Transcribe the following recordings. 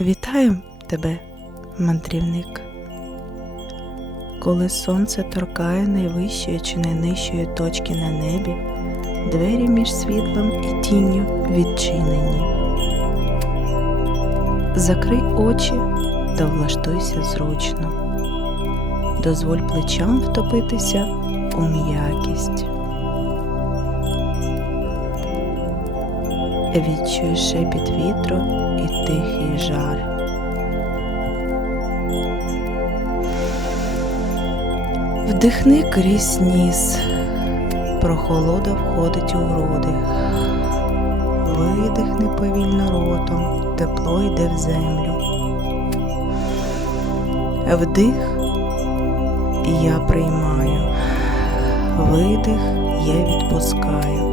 Вітаю тебе, мандрівник. Коли сонце торкає найвищої чи найнижчої точки на небі, двері між світлом і тінню відчинені. Закрий очі та влаштуйся зручно. Дозволь плечам втопитися у м'якість. Відчуй шепіт вітру і тихий жар. Вдихни крізь ніс, прохолода входить у груди. Видихни повільно ротом, тепло йде в землю. Вдих я приймаю, видих я відпускаю.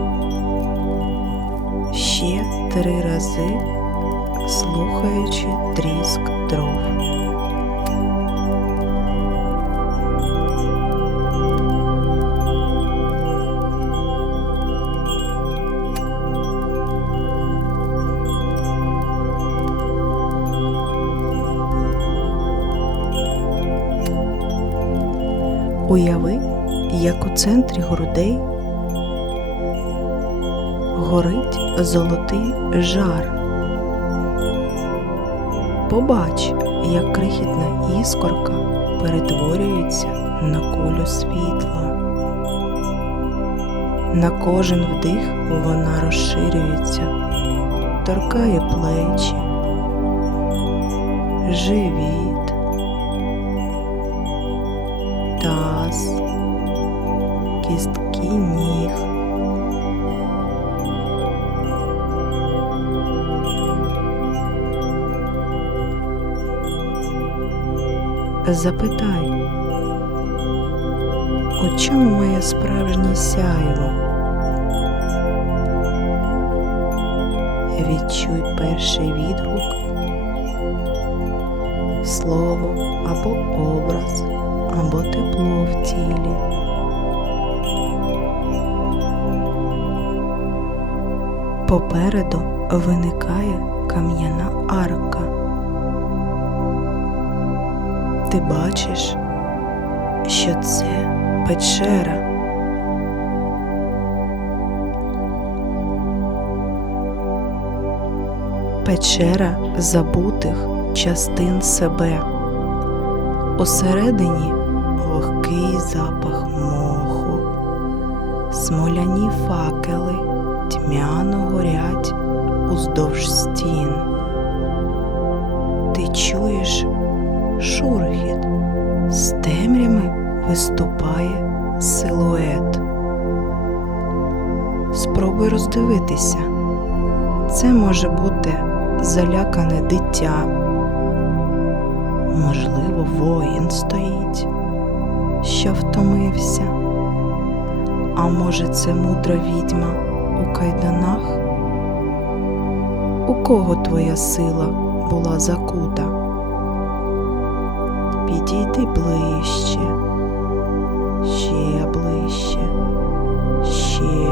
Три рази слухаючи тріск дров. Уяви, як у центрі грудей горить золотий жар. Побач, як крихітна іскорка перетворюється на кулю світла. На кожен вдих вона розширюється, торкає плечі, живіт, таз, кістки ніг. Запитай, у чому моє справжнє сяйво? Відчуй перший відгук, слово або образ, або тепло в тілі. Попереду виникає кам'яна арка. Ти бачиш, що це печера. Печера забутих частин себе. Усередині вогкий запах моху, смоляні факели тьмяно горять уздовж стін. Ти чуєш шурхіт, з темрями виступає силует. Спробуй роздивитися. Це може бути залякане дитя. Можливо, воїн стоїть, що втомився. А може, це мудра відьма у кайданах? У кого твоя сила була закута? Підійди ближче, ще ближче, ще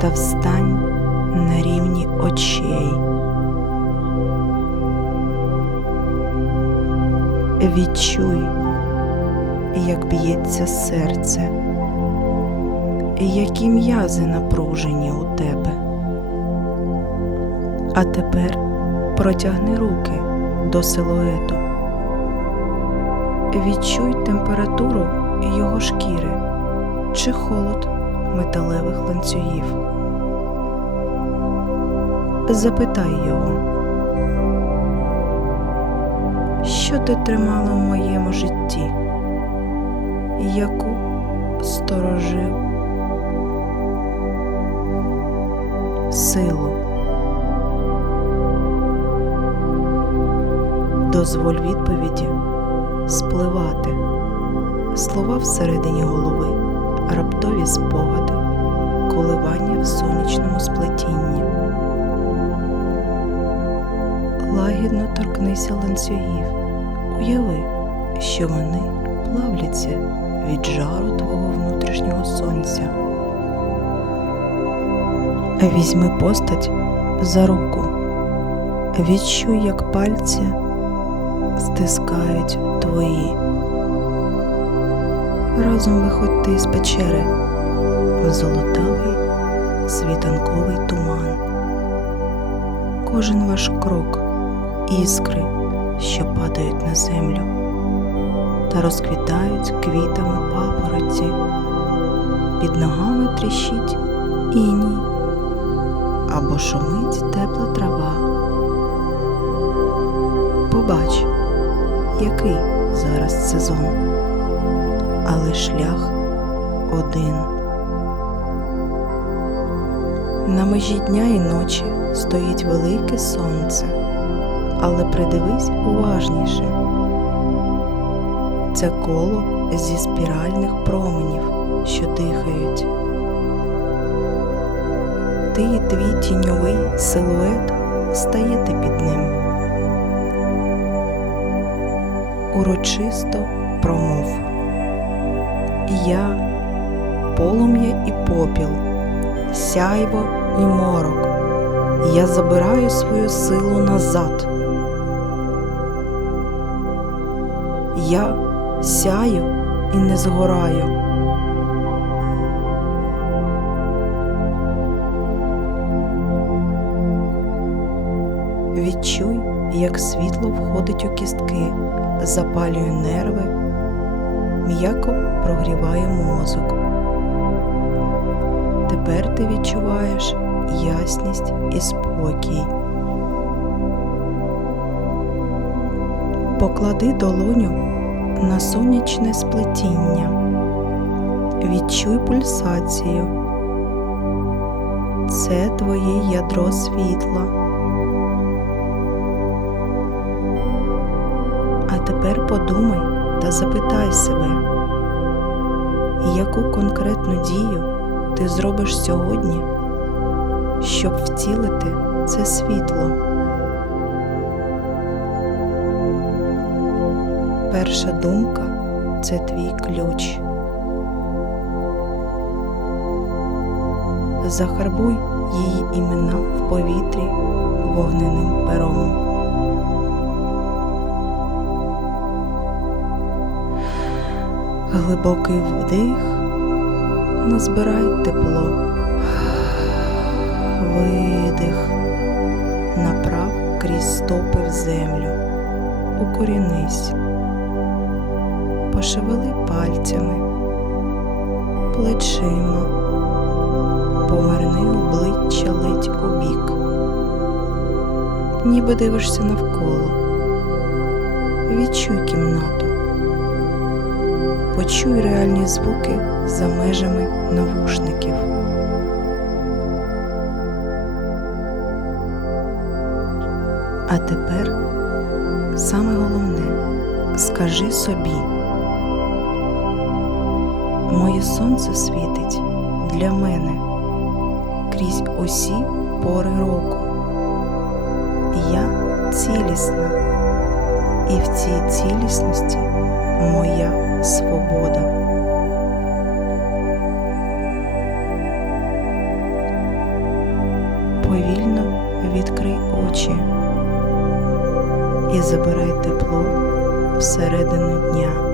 та встань на рівні очей. Відчуй, як б'ється серце, які м'язи напружені у тебе. А тепер протягни руки до силуету. Відчуй температуру його шкіри чи холод металевих ланцюгів. Запитай його, що ти тримала в моєму житті, яку сторожив силу. Дозволь відповіді спливати, слова всередині голови, раптові спогади, коливання в сонячному сплетінні. Лагідно торкнися ланцюгів, уяви, що вони плавляться від жару твого внутрішнього сонця. Візьми постать за руку Відчуй, як пальці стискають твої. Разом виходьте з печери в золотавий світанковий туман. Кожен ваш крок іскри, що падають на землю та розквітають квітами папороті. Під ногами тріщить іній або шумить тепла трава. Побач, який зараз сезон, але шлях один. На межі дня і ночі стоїть велике сонце, але придивись уважніше. Це коло зі спіральних променів, що дихають. Ти і твій тіньовий силует стаєте під ним. Урочисто промов. Я полум'я і попіл, сяйво і морок. Я забираю свою силу назад. Я сяю і не згораю. Відчуй, як світло входить у кістки, запалює нерви, м'яко прогріває мозок. Тепер ти відчуваєш ясність і спокій. Поклади долоню на сонячне сплетіння. Відчуй пульсацію. Це твоє ядро світла. А тепер подумай та запитай себе, яку конкретну дію ти зробиш сьогодні, щоб втілити це світло. Перша думка це твій ключ. Захарбуй її імена в повітрі вогненим пером. Глибокий вдих, назбирай тепло, видих, направ крізь стопи в землю, укорінись, пошевели пальцями, плечима, поверни обличчя ледь у бік, ніби дивишся навколо, відчуй кімнату. Почуй реальні звуки за межами навушників. А тепер саме головне скажи собі, моє сонце світить для мене крізь усі пори року. Я цілісна, і в цій цілісності моя свобода. Повільно відкрий очі і забирай тепло всередину дня.